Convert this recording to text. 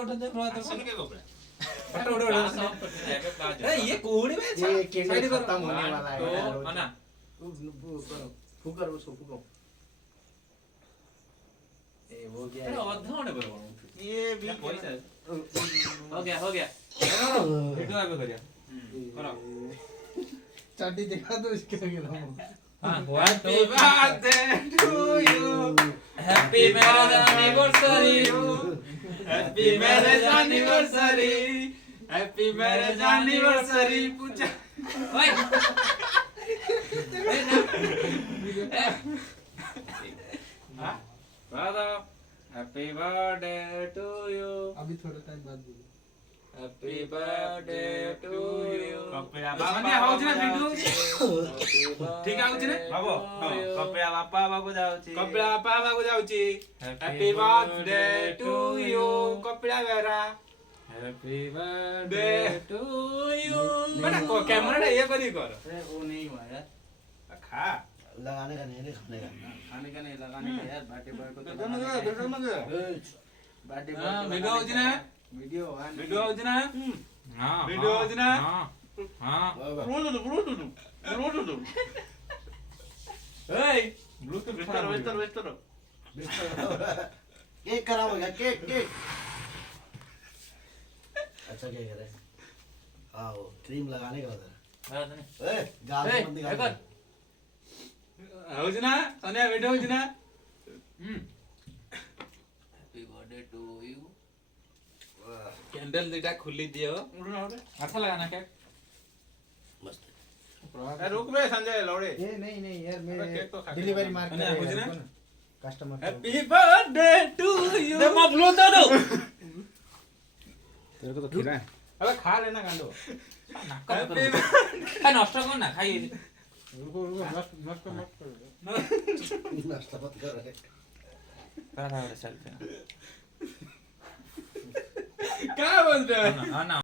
उठा दे सुन के कपड़ा फटा उठा अरे ये कोड़ी में ये कैंडल खत्म होने वाला है तो ना फूकर उसको फूको ए हो गया अरे आधा होने पर ये भी पैसा हो गया वीडियो आगे करिया करो चाटी दिखा दो इसके आगे ना हां happy birthday to you happy marriage anniversary happy marriage anniversary happy marriage anniversary Pooja ओए हां दादा हैप्पी बर्थडे टू यू अभी थोड़ा टाइम बाद बोलो हैप्पी बर्थडे टू यू कपड़ा बाबा होउछ ना वीडियो ठीक आउछ रे बाबा कपड़ा बापा बाबू जाउची कपड़ा बापा बाबू जाउची हैप्पी बर्थडे टू यू कपड़ा बेरा हैप्पी बर्थडे टू यू बना को कैमरा ये करी कर अरे वो नहीं हुआ यार खा लगाने का नहीं खाने का खाने का नहीं लगाने का यार बर्थडे बॉय को तो बर्थडे हां वीडियो होउछ ना वीडियो वीडियो होउछ ना हां वीडियो होउछ ना हां ब्लूटूथ ए ब्लूटूथ वेस्टर केक कराओगे केक अच्छा क्या करे हाँ वो क्रीम लगाने का उधर ए गाल ए बंद कर कर होउछ ना सोनिया वीडियो होउछ ना happy birthday to you candle दिटा खुली दियो अच्छा लगाना क्या मस्त रुक बे संजय लौड़े ये नहीं यार अबे केक तो खा मैं के डिलीवरी मार है ना, कुछ ना? Customer happy birthday to you दे मैं ब्लूटूथ दो तेरे को तो खिलाए अबे खा लेना गांडो हैप्पी खाई नष्ट कर ना खाई रुको मस्त कर नाश्ता मत कर रहे करा सेल्फी क्या बोल रहे हो हां ना